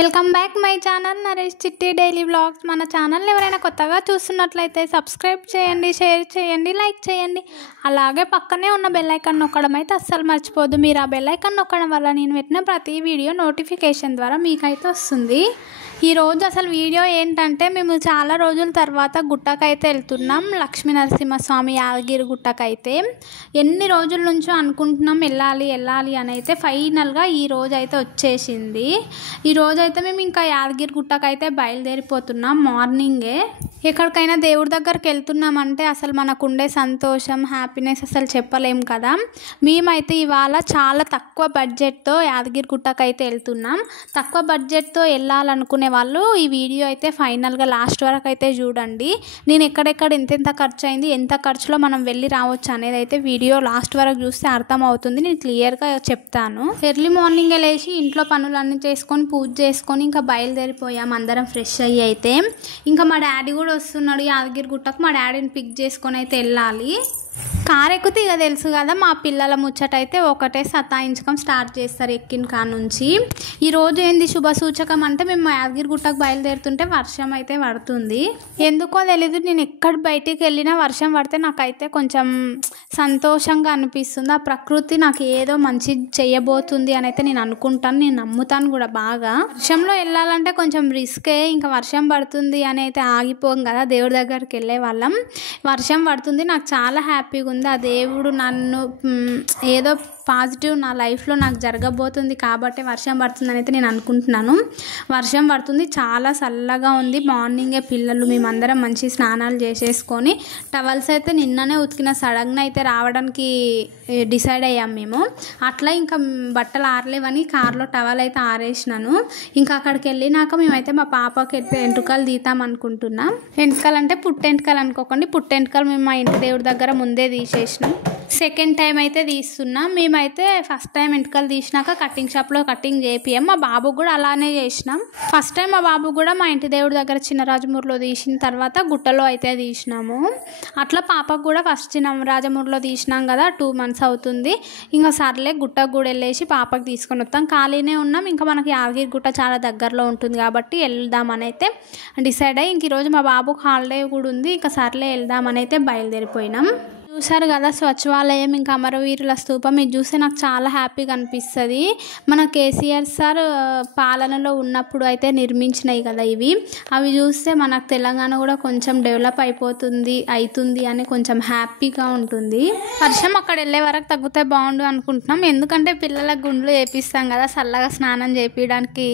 Welcome back my channel Naresh చిట్టి daily vlogs. మన channel ఎవరైనా కొత్తగా చూస్తున్నట్లయితే సబ్స్క్రైబ్ చేయండి, షేర్ చేయండి, లైక్ చేయండి. అలాగే పక్కనే ఉన్న బెల్ ఐకాన్ నొక్కడం అయితే అస్సలు మర్చిపోద్దు. మీరు ఆ బెల్ ఐకాన్ నొక్కడం వల్ల నేను పెట్టిన ప్రతి వీడియో నోటిఫికేషన్ ద్వారా మీకైతే వస్తుంది. ఈరోజు అసలు వీడియో ఏంటంటే, మేము చాలా రోజుల తర్వాత గుట్టకైతే వెళ్తున్నాం. లక్ష్మీ నరసింహస్వామి యాదగిరి గుట్టకైతే ఎన్ని రోజుల నుంచో అనుకుంటున్నాం వెళ్ళాలి అని అయితే ఫైనల్గా ఈ రోజు అయితే వచ్చేసింది. ఈ రోజు అయితే మేము ఇంకా యాదగిరి గుట్టకైతే బయలుదేరిపోతున్నాం మార్నింగే. ఎక్కడికైనా దేవుడి దగ్గరికి వెళ్తున్నామంటే అసలు మనకు ఉండే సంతోషం, హ్యాపీనెస్ అసలు చెప్పలేం కదా. మేమైతే ఇవాళ చాలా తక్కువ బడ్జెట్తో యాదగిరి గుట్టకైతే వెళ్తున్నాం. తక్కువ బడ్జెట్తో వెళ్ళాలనుకునే వాళ్ళు ఈ వీడియో అయితే ఫైనల్గా లాస్ట్ వరకు అయితే చూడండి. నేను ఎక్కడెక్కడ ఎంతెంత ఖర్చు అయింది, ఎంత ఖర్చులో మనం వెళ్ళి రావచ్చు అనేది అయితే వీడియో లాస్ట్ వరకు చూస్తే అర్థం అవుతుంది. నేను క్లియర్గా చెప్తాను. ఎర్లీ మార్నింగ్ లేచి ఇంట్లో పనులన్నీ చేసుకొని పూజ చేసుకొని ఇంకా బయలుదేరిపోయాం అందరం ఫ్రెష్ అయ్యి. అయితే ఇంకా మా డాడీ కూడా వస్తున్నాడు యాదగిరి గుట్టకు. మా డాడీని పిక్ చేసుకొని అయితే వెళ్ళాలి. కారు ఎక్కితే ఇక తెలుసు కదా, మా పిల్లల ముచ్చట అయితే ఒకటే సతాయించకం స్టార్ట్ చేస్తారు ఎక్కిన కా నుంచి. ఈరోజు ఏంది శుభ సూచకం అంటే, మేము యాదగిరి గుట్టకు బయలుదేరుతుంటే వర్షం అయితే పడుతుంది. ఎందుకో తెలీదు, నేను ఎక్కడ బయటికి వెళ్ళినా వర్షం పడితే నాకైతే కొంచెం సంతోషంగా అనిపిస్తుంది. ఆ ప్రకృతి నాకు ఏదో మంచి చేయబోతుంది అని అయితే నేను అనుకుంటాను, నేను నమ్ముతాను కూడా బాగా. వర్షంలో వెళ్ళాలంటే కొంచెం రిస్కే. ఇంకా వర్షం పడుతుంది అని అయితే ఆగిపోం కదా, దేవుడి దగ్గరికి వెళ్ళే వాళ్ళం. వర్షం పడుతుంది, నాకు చాలా హ్యాపీగా ఉంది. ఆ దేవుడు నన్ను ఏదో పాజిటివ్ నా లైఫ్లో నాకు జరగబోతుంది కాబట్టి వర్షం పడుతుందని అయితే నేను అనుకుంటున్నాను. వర్షం పడుతుంది, చాలా చల్లగా ఉంది. మార్నింగే పిల్లలు మేమందరం మంచి స్నానాలు చేసేసుకొని టవల్స్ అయితే నిన్ననే ఉతికిన, సడన్గా అయితే రావడానికి డిసైడ్ అయ్యాం మేము. అట్లా ఇంకా బట్టలు ఆరలేవని కార్లో టవల్ అయితే ఆరేసినాను. ఇంకా అక్కడికి వెళ్ళినాక మేమైతే మా పాపకి ఎంటుకలు తీద్దాం అనుకుంటున్నాం. ఎంటుకలు అంటే పుట్టెంటుకలు అనుకోకండి, పుట్టెంటుకలు మేము మా ఇంటి దేవుడి దగ్గర ముందే తీసేసినాం. సెకండ్ టైం అయితే తీస్తున్నాం. మేమైతే ఫస్ట్ టైం ఎంటుకలు తీసినాక కటింగ్ షాప్లో కటింగ్ చేపియం. మా బాబుకు కూడా అలానే చేసినాం. ఫస్ట్ టైం మా బాబు కూడా మా ఇంటి దేవుడి దగ్గర చిన్నరాజమూరిలో తీసిన తర్వాత గుట్టలో అయితే తీసినాము. అట్లా పాపకు కూడా ఫస్ట్ చిన్నరాజమూరిలో తీసినాం కదా, 2 months అవుతుంది. ఇంకా సర్లే గుట్టకు కూడా వెళ్ళేసి పాపకు తీసుకొని వస్తాం. ఖాళీనే ఉన్నాం, ఇంకా మనకి యాదగిరి గుట్ట చాలా దగ్గరలో ఉంటుంది కాబట్టి వెళ్దామని అయితే డిసైడ్ అయ్యి ఇంక ఈరోజు మా బాబుకు హాలిడే కూడా ఉంది. ఇంకా సర్లే వెళ్దామని అయితే బయలుదేరిపోయినాం. చూసారు కదా సచివాలయం, ఇంకా అమరవీరుల స్తూపం. ఇది చూస్తే నాకు చాలా హ్యాపీగా అనిపిస్తుంది. మన కేసీఆర్ సార్ పాలనలో ఉన్నప్పుడు అయితే నిర్మించినాయి కదా ఇవి. అవి చూస్తే మనకు తెలంగాణ కూడా కొంచెం డెవలప్ అవుతుంది అని కొంచెం హ్యాపీగా ఉంటుంది. వర్షం అక్కడ వెళ్ళే వరకు తగ్గితే బాగుండు అనుకుంటున్నాం. ఎందుకంటే పిల్లలకు గుండ్లు వేపిస్తాం కదా, చల్లగా స్నానం చేపించడానికి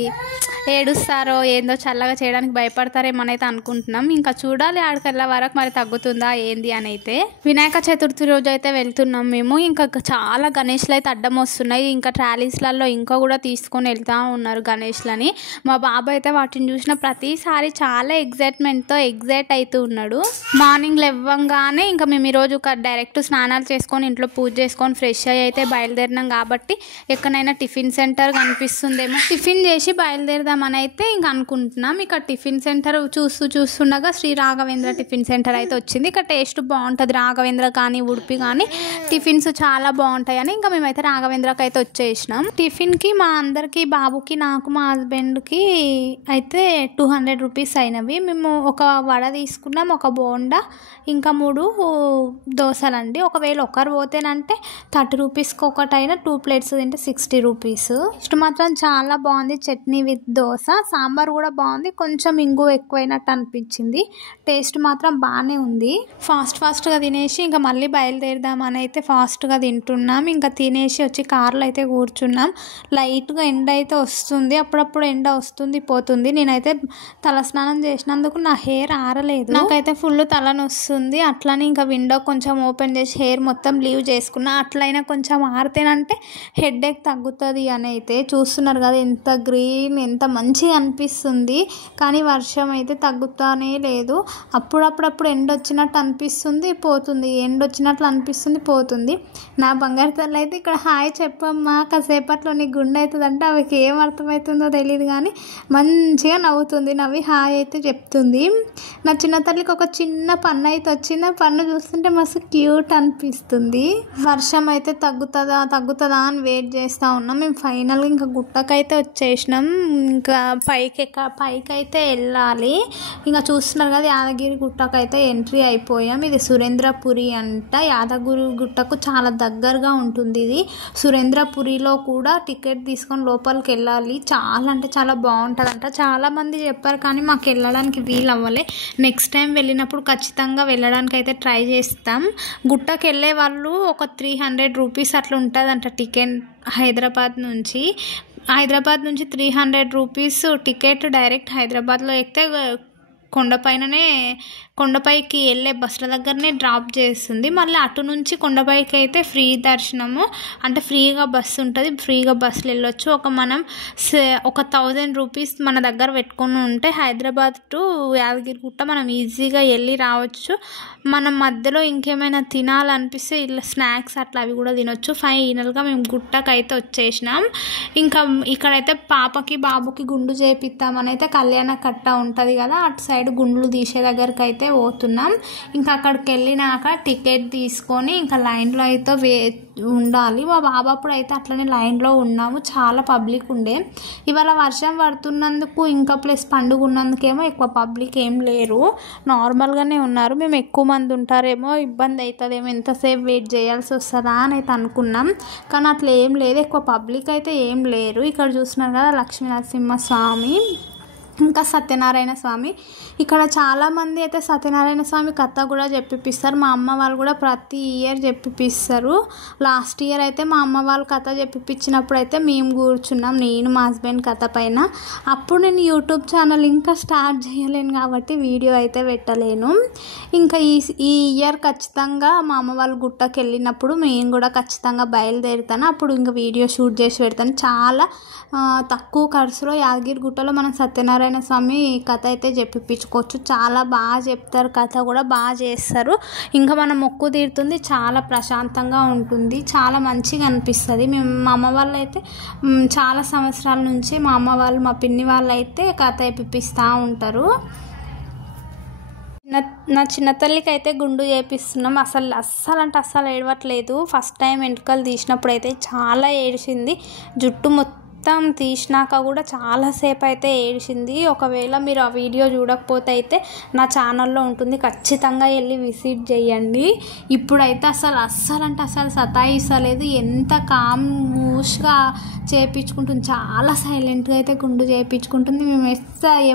ఏడుస్తారో ఏందో, చల్లగా చేయడానికి భయపడతారేమోనైతే అనుకుంటున్నాం. ఇంకా చూడాలి ఆడికి వెళ్ళే వరకు మరి తగ్గుతుందా ఏంది అని అయితే. వినాయక చతుర్థి రోజు అయితే వెళ్తున్నాం మేము. ఇంకా చాలా గణేష్లు అయితే అడ్డం వస్తున్నాయి. ఇంకా ట్రాలీస్లలో ఇంకా కూడా తీసుకొని వెళ్తూ ఉన్నారు గణేష్లని. మా బాబు అయితే వాటిని చూసిన ప్రతిసారి చాలా ఎగ్జైట్మెంట్తో ఎగ్జైట్ అవుతూ ఉన్నాడు. మార్నింగ్ లేవగానే ఇంకా మేము ఈరోజు డైరెక్ట్ స్నానాలు చేసుకొని ఇంట్లో పూజ చేసుకొని ఫ్రెష్ అయ్యి అయితే బయలుదేరినాం. కాబట్టి ఎక్కడైనా టిఫిన్ సెంటర్ కనిపిస్తుందేమో, టిఫిన్ చేసి బయలుదేరదామని అయితే ఇంకా అనుకుంటున్నాం. ఇక టిఫిన్ సెంటర్ చూస్తుండగా శ్రీ రాఘవేంద్ర టిఫిన్ సెంటర్ అయితే వచ్చింది. ఇక టేస్ట్ బాగుంటుంది, రాఘవేంద్ర కానీ ఉడిపి కానీ టిఫిన్స్ చాలా బాగుంటాయని ఇంకా మేమైతే రాఘవేంద్రకి అయితే వచ్చేసినాం. టిఫిన్కి మా అందరికి, బాబుకి, నాకు, మా హస్బెండ్కి అయితే 200 రూపీస్ అయినవి. మేము ఒక వడ తీసుకున్నాం, ఒక బోండా, ఇంకా 3 దోశలండి. ఒకవేళ ఒకరు పోతేనంటే 30 రూపీస్కి ఒకటైనా 2 plates తింటే 60 రూపీస్. ఇష్టం మాత్రం చాలా బాగుంది. చట్నీ విత్ దోశ, సాంబార్ కూడా బాగుంది. కొంచెం ఇంగు ఎక్కువైనట్టు అనిపించింది. టేస్ట్ మాత్రం బాగానే ఉంది. ఫాస్ట్గా తినేసి ఇంకా మళ్ళీ బయలుదేరదామని అయితే ఫాస్ట్గా తింటున్నాం. ఇంకా తినేసి వచ్చి కార్లో అయితే కూర్చున్నాం. లైట్గా ఎండ అయితే వస్తుంది, అప్పుడప్పుడు ఎండ వస్తుంది పోతుంది. నేనైతే తలస్నానం చేసినందుకు నా హెయిర్ ఆరలేదు, నాకైతే ఫుల్ తలనొస్తుంది. అట్లనే ఇంకా విండో కొంచెం ఓపెన్ చేసి హెయిర్ మొత్తం లీవ్ చేసుకున్నా. అట్లయినా కొంచెం ఆరితేనంటే హెడేక్ తగ్గుతుంది అని అయితే. చూస్తున్నారు కదా ఎంత గ్రీన్, ఎంత మంచిగా అనిపిస్తుంది. కానీ వర్షం అయితే తగ్గుతానే లేదు. అప్పుడప్పుడు ఎండ వచ్చినట్టు అనిపిస్తుంది, పోతుంది. ఎండ ఎండ్ వచ్చినట్లు అనిపిస్తుంది, పోతుంది. నా బంగారు తల్లి అయితే ఇక్కడ హాయ్ చెప్పమ్మా కాసేపట్లో నీ గుండె అవుతుందంటే ఆమెకి ఏం అర్థమవుతుందో తెలియదు కానీ మంచిగా నవ్వుతుంది, నవ్వి హాయ్ అయితే చెప్తుంది. నా చిన్న తల్లికి ఒక చిన్న పన్ను అయితే వచ్చింది, ఆ పన్ను చూస్తుంటే మస్తు క్యూట్ అనిపిస్తుంది. వర్షం అయితే తగ్గుతుందా అని వెయిట్ చేస్తూ ఉన్నాం. మేము ఫైనల్గా ఇంకా గుట్టకైతే వచ్చేసినాం. ఇంకా పైకి అయితే వెళ్ళాలి. ఇంకా చూస్తున్నారు కదా యాదగిరి గుట్టకైతే ఎంట్రీ అయిపోయాం. ఇది సురేంద్రపురి అంట. యాదగిరి గుట్టకు చాలా దగ్గరగా ఉంటుంది ఇది. సురేంద్రపురిలో కూడా టికెట్ తీసుకొని లోపలికి వెళ్ళాలి. చాలా అంటే చాలా బాగుంటుందంట. చాలామంది చెప్పారు కానీ మాకు వెళ్ళడానికి వీలు అవ్వలే. నెక్స్ట్ టైం వెళ్ళినప్పుడు ఖచ్చితంగా వెళ్ళడానికి అయితే ట్రై చేస్తాం. గుట్టకి వెళ్ళే వాళ్ళు ఒక 300 రూపీస్ అట్లా ఉంటుందంట టికెట్. హైదరాబాద్ నుంచి 300 రూపీస్ టికెట్. డైరెక్ట్ హైదరాబాద్లో ఎక్కితే కొండపైకి వెళ్ళే బస్సుల దగ్గరనే డ్రాప్ చేస్తుంది. మళ్ళీ అటు నుంచి కొండపైకి అయితే ఫ్రీ దర్శనము, అంటే ఫ్రీగా బస్సు ఉంటుంది, ఫ్రీగా బస్సులు వెళ్ళొచ్చు. మనం 1000 రూపీస్ మన దగ్గర పెట్టుకొని ఉంటే హైదరాబాద్ టు యాదగిరిగుట్ట మనం ఈజీగా వెళ్ళి రావచ్చు. మనం మధ్యలో ఇంకేమైనా తినాలనిపిస్తే ఇలా స్నాక్స్ అట్లా అవి కూడా తినొచ్చు. ఫైనల్గా మేము గుట్టకు అయితే వచ్చేసినాం. ఇంకా ఇక్కడైతే పాపకి బాబుకి గుండు చేపిస్తామని అయితే కళ్యాణ కట్ట ఉంటుంది కదా, అటు సైడ్ గుండ్లు తీసే దగ్గరికి అయితే పోతున్నాం. ఇంకా అక్కడికి వెళ్ళినాక టికెట్ తీసుకొని ఇంకా లైన్లో అయితే ఉండాలి. మా బాబు అప్పుడు అయితే అట్లనే లైన్లో ఉన్నాము. చాలా పబ్లిక్ ఉండే. ఇవాళ వర్షం పడుతున్నందుకు ఇంకా ప్లస్ పండుగ ఉన్నందుకేమో ఎక్కువ పబ్లిక్ ఏం లేరు, నార్మల్గానే ఉన్నారు. మేము ఎక్కువ మంది ఉంటారేమో ఇబ్బంది అవుతుందేమో, ఎంతసేపు వెయిట్ చేయాల్సి వస్తుందా అని అయితే అనుకున్నాం. కానీ అట్లా ఏం లేదు, ఎక్కువ పబ్లిక్ అయితే ఏం లేరు. ఇక్కడ చూస్తున్నారు కదా లక్ష్మీ నరసింహస్వామి, ఇంకా సత్యనారాయణ స్వామి. ఇక్కడ చాలామంది అయితే సత్యనారాయణ స్వామి కథ కూడా చెప్పిస్తారు. మా అమ్మ వాళ్ళు కూడా ప్రతి ఇయర్ చెప్పిస్తారు. లాస్ట్ ఇయర్ అయితే మా అమ్మ వాళ్ళు కథ చెప్పిచ్చినప్పుడు అయితే మేము కూర్చున్నాం, నేను మా హస్బెండ్ కథ పైన. అప్పుడు నేను యూట్యూబ్ ఛానల్ ఇంకా స్టార్ట్ చేయలేను కాబట్టి వీడియో అయితే పెట్టలేను. ఇంకా ఈ ఇయర్ ఖచ్చితంగా మా అమ్మ వాళ్ళు గుట్టకి వెళ్ళినప్పుడు మేము కూడా ఖచ్చితంగా బయలుదేరుతాను. అప్పుడు ఇంకా వీడియో షూట్ చేసి పెడతాను. చాలా తక్కువ ఖర్చులో యాదగిరి గుట్టలో మనం సత్యనారాయణ స్వామి కథ అయితే చెప్పించుకోవచ్చు. చాలా బాగా చెప్తారు, కథ కూడా బాగా చేస్తారు. ఇంకా మన మొక్కు తీరుతుంది, చాలా ప్రశాంతంగా ఉంటుంది, చాలా మంచిగా అనిపిస్తుంది. మా అమ్మ వాళ్ళు అయితే చాలా సంవత్సరాల నుంచి మా అమ్మ వాళ్ళు మా పిన్ని వాళ్ళు అయితే కథ చెప్పిస్తూ ఉంటారు. నా చిన్న తల్లికి అయితే గుండు చేపిస్తున్నాం. అస్సలు ఏడవట్లేదు. ఫస్ట్ టైం వెంట్రుకలు తీసినప్పుడు అయితే చాలా ఏడిచింది. జుట్టు మొత్తం తీసినాక కూడా చాలాసేపు అయితే ఏడిచింది. ఒకవేళ మీరు ఆ వీడియో చూడకపోతే అయితే నా ఛానల్లో ఉంటుంది, ఖచ్చితంగా వెళ్ళి విజిట్ చేయండి. ఇప్పుడైతే అస్సలు సతాయిస్తలేదు. ఎంత కామ్గా చేయించుకుంటుంది, చాలా సైలెంట్గా అయితే గుండు చేయించుకుంటుంది. మేము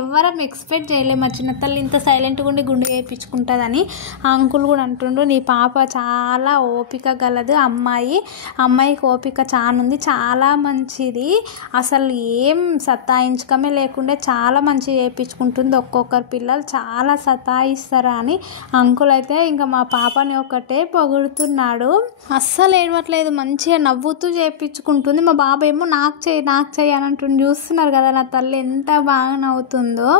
ఎవరం ఎక్స్పెక్ట్ చేయలేము మా చిన్న తల్లి ఇంత సైలెంట్గా ఉండి గుండు చేయించుకుంటుందని. ఆ అంకుల్ కూడా అంటుండ్రు నీ పాప చాలా ఓపిక గలదు, అమ్మాయికి ఓపిక చాలా ఉంది, చాలా మంచిది, అసలు ఏం సతాయించకమే లేకుండా చాలా మంచిగా చేయించుకుంటుంది. ఒక్కొక్కరు పిల్లలు చాలా సతాయిస్తారా అని అంకుల్ అయితే ఇంకా మా పాపని ఒకటే పొగుడుతున్నాడు. అస్సలు ఏడవట్లేదు, మంచిగా నవ్వుతూ చేయించుకుంటుంది. మా బాబు ఏమో నాకు చేయి అని అంటుంది. చూస్తున్నారు కదా నా తల్లి ఎంత బాగా నవ్వుతుందో.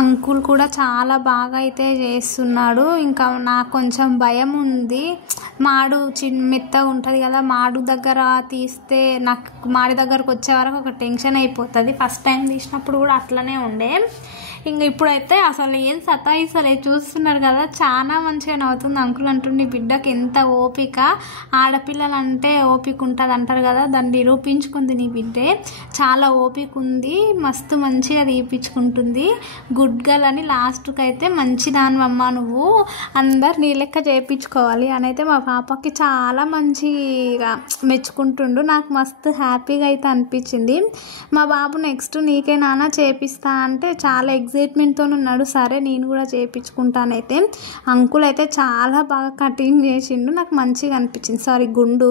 అంకుల్ కూడా చాలా బాగా అయితే చేస్తున్నాడు. ఇంకా నాకు కొంచెం భయం ఉంది, మాడు మెత్తగా ఉంటుంది కదా, మాడు దగ్గర తీస్తే నాకు మాడి దగ్గరకు వచ్చే వరకు ఒక టెన్షన్ అయిపోతుంది. ఫస్ట్ టైం తీసినప్పుడు కూడా అట్లనే ఉండే. ఇంకా ఇప్పుడైతే అసలు ఏం సతాయిస్తలే, చూస్తున్నారు కదా చాలా మంచిగా నవ్వుతుంది. అంకుల్ అంటుండి బిడ్డకి ఎంత ఓపిక, ఆడపిల్లలు అంటే ఓపిక ఉంటుంది అంటారు కదా, దాన్ని నిరూపించుకుంది నీ బిడ్డే, చాలా ఓపిక ఉంది, మస్తు మంచిగా తీపించుకుంటుంది, గుడ్ గర్ల్ అని. లాస్ట్కి అయితే మంచిదానివమ్మ నువ్వు, అందరు నీ లెక్క చేయించుకోవాలి అని అయితే మా పాపకి చాలా మంచిగా మెచ్చుకుంటుండు. నాకు మస్తు హ్యాపీగా అయితే అనిపించింది. మా బాబు నెక్స్ట్ నీకే నాన్న చేపిస్తా అంటే చాలా ఎగ్జైట్మెంట్తో ఉన్నాడు. సరే నేను కూడా చేయించుకుంటానైతే. అంకుల్ అయితే చాలా బాగా కటింగ్ చేసిండు, నాకు మంచిగా అనిపించింది. సారీ గుండు.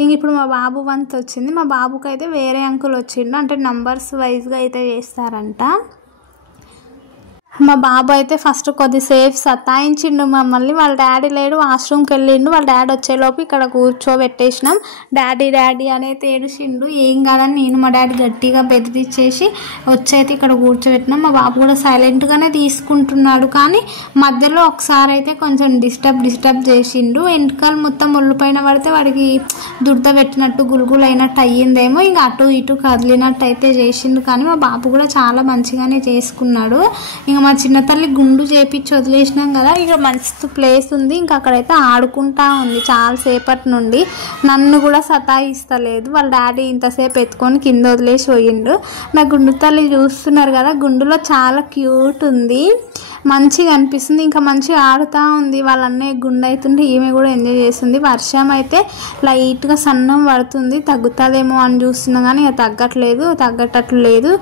ఇంక ఇప్పుడు మా బాబు వంతు వచ్చింది. మా బాబుకి అయితే వేరే అంకుల్ వచ్చిండు, అంటే నంబర్స్ వైజ్గా అయితే చేస్తారంట. మా బాబు అయితే ఫస్ట్ కొద్దిసేపు సతాయించిండు మమ్మల్ని. వాళ్ళ డాడీ లేడు, వాష్రూమ్కి వెళ్ళిండు. వాళ్ళ డాడీ వచ్చేలోపు ఇక్కడ కూర్చోబెట్టేసినాం. డాడీ డాడీ అనేది ఏడిచిండు. ఏం కాదని నేను మా డాడీ గట్టిగా బెదిరించేసి వచ్చైతే ఇక్కడ కూర్చోబెట్టినాం. మా బాబు కూడా సైలెంట్గానే తీసుకుంటున్నాడు, కానీ మధ్యలో ఒకసారి అయితే కొంచెం డిస్టర్బ్ చేసిండు. వెంట్రుకలు మొత్తం ఒళ్ళు పైన పడితే వాడికి దురద పెట్టినట్టు గులుగులు అయినట్టు అయ్యిందేమో, ఇంకా అటు ఇటు కదిలినట్టు అయితే చేసిండు. కానీ మా బాబు కూడా చాలా మంచిగానే చేసుకున్నాడు. ఇంకా మా చిన్న తల్లి గుండు చేపించి వదిలేసినాం కదా, ఇక మంచి ప్లేస్ ఉంది. ఇంకా అక్కడైతే ఆడుకుంటా ఉంది చాలాసేపటి నుండి. నన్ను కూడా సతాయిస్తలేదు. వాళ్ళ డాడీ ఇంతసేపు ఎత్తుకొని కింద వదిలేసి పోయిండు. నా గుండు తల్లి చూస్తున్నారు కదా, గుండులో చాలా క్యూట్ ఉంది, మంచిగా అనిపిస్తుంది. ఇంకా మంచిగా ఆడుతూ ఉంది. వాళ్ళ అన్నయ్య గుండు అవుతుంటే ఈమె కూడా ఎంజాయ్ చేస్తుంది. వర్షం అయితే లైట్గా సన్నం పడుతుంది, తగ్గుతుందేమో అని చూస్తున్నాం కానీ ఇక తగ్గేటట్లు లేదు.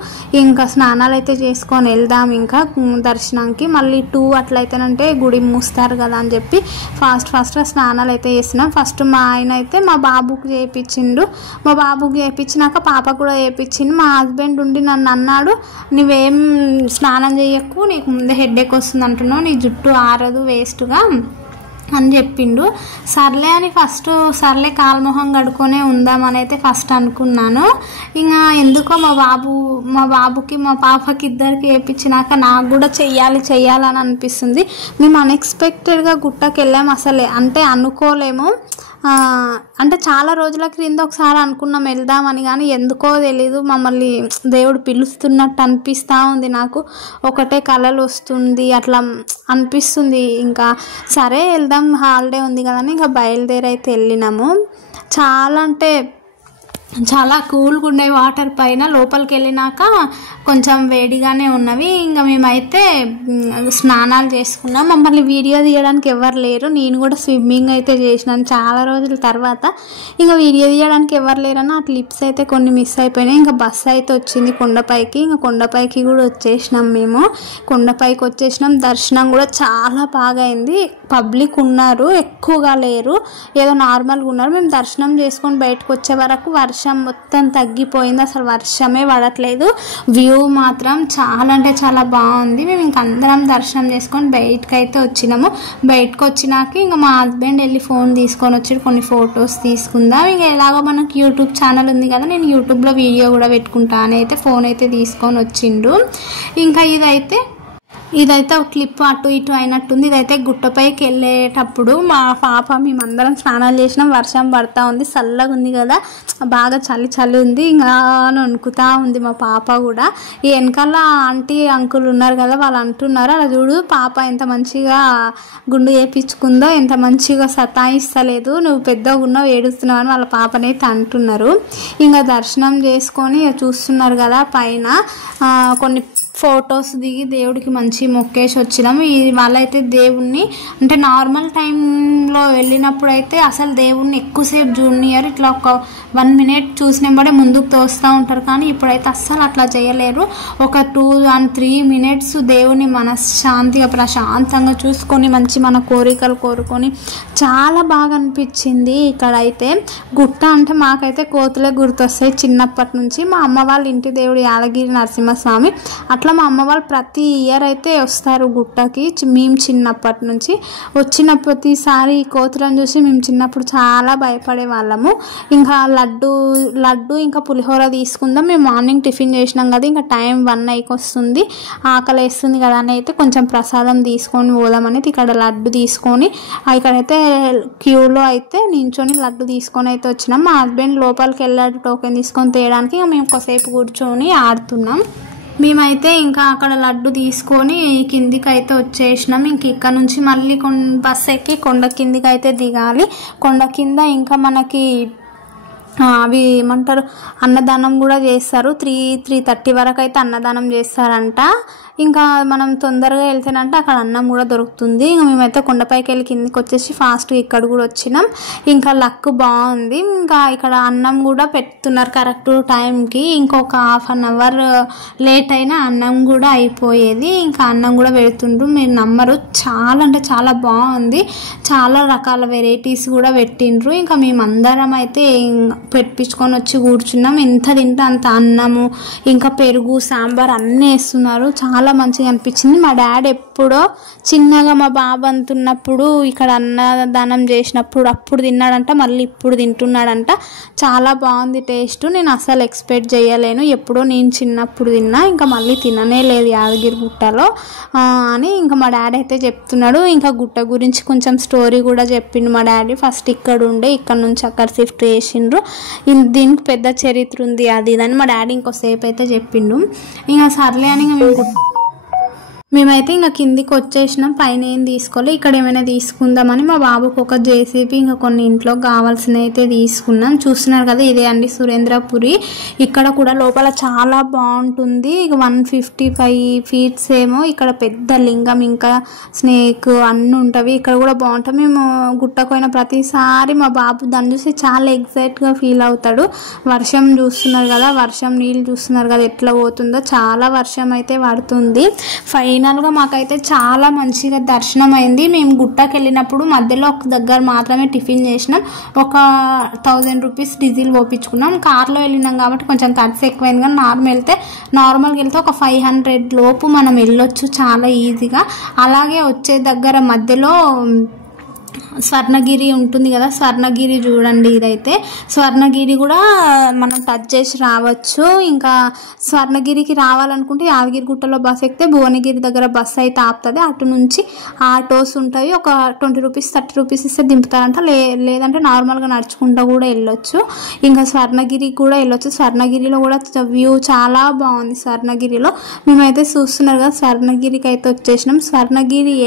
ఇంకా స్నానాలు అయితే చేసుకొని వెళ్దాం ఇంకా దర్శనానికి. మళ్ళీ 2 అట్లయితేనంటే గుడి మూస్తారు కదా అని చెప్పి ఫాస్ట్గా స్నానాలు అయితే చేస్తున్నాం. ఫస్ట్ మా ఆయన అయితే మా బాబుకి చేయించిండు. మా బాబుకి చేయించినాక పాప కూడా చేయించిండు. మా హస్బెండ్ ఉండి నన్ను అన్నాడు, నువ్వేం స్నానం చేయకు, నీకు ముందే హెడేక్ వస్తుంది అంటున్నావు, నీ జుట్టు ఆరదు వేస్ట్గా అని చెప్పిండు. సర్లే కాల్మొహం కడుక్కొనే ఉందామని అయితే ఫస్ట్ అనుకున్నాను. ఇంకా ఎందుకో మా బాబుకి మా పాపకి ఇద్దరికి వేయించినాక నాకు కూడా చెయ్యాలని అనిపిస్తుంది. మేము అన్ఎక్స్పెక్టెడ్గా గుట్టకి వెళ్ళాము, అసలే అంటే అనుకోలేము. అంటే చాలా రోజుల క్రింద ఒకసారి అనుకున్నాం వెళ్దామని, కానీ ఎందుకో తెలీదు మమ్మల్ని దేవుడు పిలుస్తున్నట్టు అనిపిస్తూ ఉంది. నాకు ఒకటే కలలు వస్తుంది, అట్లా అనిపిస్తుంది. ఇంకా సరే వెళ్దాం, హాలిడే ఉంది కదా అని ఇంకా బయలుదేరి అయితే వెళ్ళినాము. చాలా కూల్గా ఉండే వాటర్ పైన. లోపలికి వెళ్ళినాక కొంచెం వేడిగానే ఉన్నవి. ఇంకా మేమైతే స్నానాలు చేసుకున్నాం. మమ్మల్ని వీడియో తీయడానికి ఎవరు లేరు. నేను కూడా స్విమ్మింగ్ అయితే చేసినాను చాలా రోజుల తర్వాత. ఇంకా వీడియో తీయడానికి ఎవరు లేరని ఆ క్లిప్స్ అయితే కొన్ని మిస్ అయిపోయినాయి. ఇంకా బస్సు అయితే వచ్చింది కొండపైకి. ఇంకా కొండపైకి కూడా వచ్చేసినాం మేము. కొండపైకి వచ్చేసినాం. దర్శనం కూడా చాలా బాగా అయింది. పబ్లిక్ ఉన్నారు, ఎక్కువగా లేరు, ఏదో నార్మల్గా ఉన్నారు. మేము దర్శనం చేసుకొని బయటకు వచ్చే వరకు వర్షం మొత్తం తగ్గిపోయింది, అసలు వర్షమే పడట్లేదు. వ్యూ మాత్రం చాలా అంటే చాలా బాగుంది. మేము ఇంక అందరం దర్శనం చేసుకొని బయటకు అయితే వచ్చినాము. బయటకు వచ్చినాక ఇంకా మా హస్బెండ్ వెళ్ళి ఫోన్ తీసుకొని వచ్చి కొన్ని ఫొటోస్ తీసుకుందాం. ఇంకా ఎలాగో మనకు యూట్యూబ్ ఛానల్ ఉంది కదా, నేను యూట్యూబ్లో వీడియో కూడా పెట్టుకుంటా అని అయితే ఫోన్ అయితే తీసుకొని వచ్చిండు. ఇంకా ఇదైతే ఒక క్లిప్ అటు ఇటు అయినట్టుంది. ఇదైతే గుట్టపైకి వెళ్ళేటప్పుడు మా పాప మేమందరం స్నానాలు చేసినాం. వర్షం పడతా ఉంది, చల్లగా ఉంది కదా, బాగా చలి ఉంది. ఇంకా వణుకుతా ఉంది మా పాప కూడా. ఈ వెనకాల ఆంటీ అంకుల్ ఉన్నారు కదా, వాళ్ళు అంటున్నారు, అలా చూడు పాప ఎంత మంచిగా గుండు చేయించుకుందో, ఎంత మంచిగా సతాయిస్తలేదు, నువ్వు పెద్దగా ఉన్నావు ఏడుస్తున్నావు అని వాళ్ళ పాపనైతే అంటున్నారు. ఇంకా దర్శనం చేసుకొని చూస్తున్నారు కదా పైన కొన్ని ఫొటోస్ దిగి దేవుడికి మంచి మొక్కేసి వచ్చినాం. వాళ్ళైతే దేవుణ్ణి అంటే నార్మల్ టైంలో వెళ్ళినప్పుడు అయితే అసలు దేవుణ్ణి ఎక్కువసేపు జూనియర్ ఇట్లా ఒక 1 minute చూసినప్పుడే ముందుకు తోస్తూ ఉంటారు. కానీ ఇప్పుడైతే అస్సలు అట్లా చేయలేరు. ఒక 2 and 3 minutes దేవుని మనశ్శాంతిగా ప్రశాంతంగా చూసుకొని మంచి మన కోరికలు కోరుకొని చాలా బాగా అనిపించింది. ఇక్కడైతే గుట్ట అంటే మాకైతే కోతులే గుర్తొస్తాయి చిన్నప్పటి నుంచి. మా అమ్మ వాళ్ళ ఇంటి దేవుడు యాదగిరి నరసింహస్వామి. అట్లా మా అమ్మ వాళ్ళు ప్రతి ఇయర్ అయితే వస్తారు గుట్టకి. మేము చిన్నప్పటి నుంచి వచ్చిన ప్రతిసారి కోతులను చూసి మేము చిన్నప్పుడు చాలా భయపడే వాళ్ళము. ఇంకా లడ్డు ఇంకా పులిహోర తీసుకుందాం. మేము మార్నింగ్ టిఫిన్ చేసినాం కదా, ఇంకా టైం 1 వస్తుంది, ఆకలి వేస్తుంది కదా అని అయితే కొంచెం ప్రసాదం తీసుకొని పోదామనేది ఇక్కడ లడ్డు తీసుకొని ఇక్కడైతే క్యూలో అయితే నించొని లడ్డు తీసుకొని అయితే వచ్చినాం. మా హస్బెండ్ లోపలికి వెళ్ళాడు టోకెన్ తీసుకొని తేయడానికి. ఇంకా మేము కొద్దిసేపు కూర్చొని ఆడుతున్నాం. మేమైతే ఇంకా అక్కడ లడ్డు తీసుకొని కిందికి అయితే వచ్చేసినాం. ఇంక ఇక్కడ నుంచి మళ్ళీ బస్ ఎక్కి కొండ కిందికి అయితే దిగాలి. కొండ కింద ఇంకా మనకి అవి ఏమంటారు అన్నదానం కూడా చేస్తారు. 3:30 వరకు అయితే అన్నదానం చేస్తారంట. ఇంకా మనం తొందరగా వెళ్తేనంటే అక్కడ అన్నం కూడా దొరుకుతుంది. ఇంకా మేమైతే కొండపైకి వెళ్ళి కిందికి వచ్చేసి ఫాస్ట్గా ఇక్కడ కూడా వచ్చినాం. ఇంకా లక్ బాగుంది. ఇంకా ఇక్కడ అన్నం కూడా పెడుతున్నారు కరెక్ట్ టైంకి. ఇంకొక 1/2 hour లేట్ అయినా అన్నం కూడా అయిపోయేది. ఇంకా అన్నం కూడా పెడుతుండ్రు, మీరు నమ్మరు, చాలా అంటే చాలా బాగుంది. చాలా రకాల వెరైటీస్ కూడా పెట్టిండ్రు. ఇంకా మేమందరం అయితే పెట్టించుకొని వచ్చి కూర్చున్నాం. ఎంత తింటే అంత అన్నము ఇంకా పెరుగు సాంబార్ అన్నీ వేస్తున్నారు. చాలా మంచిగా అనిపించింది. మా డాడీ ఎప్పుడో చిన్నగా మా బాబు అంటున్నప్పుడు ఇక్కడ అన్నదానం చేసినప్పుడు అప్పుడు తిన్నాడంట, మళ్ళీ ఇప్పుడు తింటున్నాడంట. చాలా బాగుంది టేస్ట్. నేను అసలు ఎక్స్పెక్ట్ చేయలేను. ఎప్పుడో నేను చిన్నప్పుడు తిన్నా, ఇంకా మళ్ళీ తిననే లేదు యాదగిరిగుట్టలో అని ఇంకా మా డాడీ అయితే చెప్తున్నాడు. ఇంకా గుట్ట గురించి కొంచెం స్టోరీ కూడా చెప్పిండు మా డాడీ. ఫస్ట్ ఇక్కడ ఉండే, ఇక్కడ నుంచి అక్కడ షిఫ్ట్ చేసిండ్రు, దీనికి పెద్ద చరిత్ర ఉంది అది ఇదని మా డాడీ ఇంకోసేపు అయితే చెప్పిండు. ఇంకా సర్లే అని మేమైతే ఇంకా కిందికి వచ్చేసినాం. పైన ఏం తీసుకోవాలి, ఇక్కడ ఏమైనా తీసుకుందామని మా బాబుకు ఒక జేసీబీ ఇంకా కొన్ని ఇంట్లో కావాల్సినవి అయితే తీసుకున్నాం. చూస్తున్నారు కదా, ఇదే అండి సురేంద్రపురి. ఇక్కడ కూడా లోపల చాలా బాగుంటుంది. ఇక 155 feet ఏమో ఇక్కడ పెద్ద లింగం ఇంకా స్నేక్ అన్నీ ఉంటవి. ఇక్కడ కూడా బాగుంటాయి. మేము గుట్టకు పోయిన ప్రతిసారి మా బాబు దాన్ని చూసి చాలా ఎగ్జైట్గా ఫీల్ అవుతాడు. వర్షం చూస్తున్నారు కదా, వర్షం నీళ్ళు చూస్తున్నారు కదా ఎట్లా పోతుందో. చాలా వర్షం అయితే పడుతుంది. ఫైనల్గా మాకైతే చాలా మంచిగా దర్శనం అయింది. మేము గుట్టకి వెళ్ళినప్పుడు మధ్యలో ఒక దగ్గర మాత్రమే టిఫిన్ చేసినాం. ఒక 1000 rupees డీజిల్ పోపించుకున్నాం. కార్లో వెళ్ళినాం కాబట్టి కొంచెం ఖర్చు ఎక్కువైంది, కానీ నార్మల్గా వెళ్తే ఒక 500 లోపు మనం వెళ్ళొచ్చు చాలా ఈజీగా. అలాగే వచ్చే దగ్గర మధ్యలో స్వర్ణగిరి ఉంటుంది కదా, స్వర్ణగిరి చూడండి. ఇదైతే స్వర్ణగిరి కూడా మనం టచ్ చేసి రావచ్చు. ఇంకా స్వర్ణగిరికి రావాలనుకుంటే యాదగిరిగుట్టలో బస్ ఎక్కితే భువనగిరి దగ్గర బస్సు అయితే ఆపుతుంది. అటు నుంచి ఆటోస్ ఉంటాయి. ఒక 20 rupees 30 rupees ఇస్తే దింపుతారంట. లేదంటే నార్మల్గా నడుచుకుంటూ కూడా వెళ్ళొచ్చు. ఇంకా స్వర్ణగిరికి కూడా వెళ్ళొచ్చు. స్వర్ణగిరిలో కూడా వ్యూ చాలా బాగుంది. స్వర్ణగిరిలో మేమైతే చూస్తున్నారు కదా, స్వర్ణగిరికి అయితే వచ్చేసినాం. స్వర్ణగిరి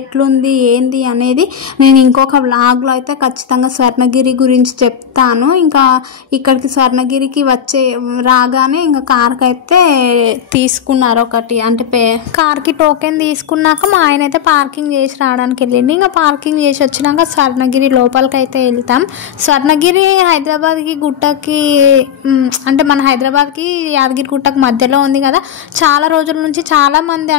ఎట్లుంది ఏంది అనేది నేను ఇంకొక వ్లాగ్లో అయితే ఖచ్చితంగా స్వర్ణగిరి గురించి చెప్తాను. ఇంకా ఇక్కడికి స్వర్ణగిరికి రాగానే ఇంకా కార్కి అయితే తీసుకున్నారు ఒకటి, అంటే కార్కి టోకెన్ తీసుకున్నాక మా ఆయన అయితే పార్కింగ్ చేసి రావడానికి వెళ్ళింది. ఇంకా పార్కింగ్ చేసి వచ్చినాక స్వర్ణగిరి లోపలికి అయితే వెళ్తాం. స్వర్ణగిరి హైదరాబాద్కి గుట్టకి, అంటే మన హైదరాబాద్కి యాదగిరి గుట్టకి మధ్యలో ఉంది కదా. చాలా రోజుల నుంచి చాలా మంది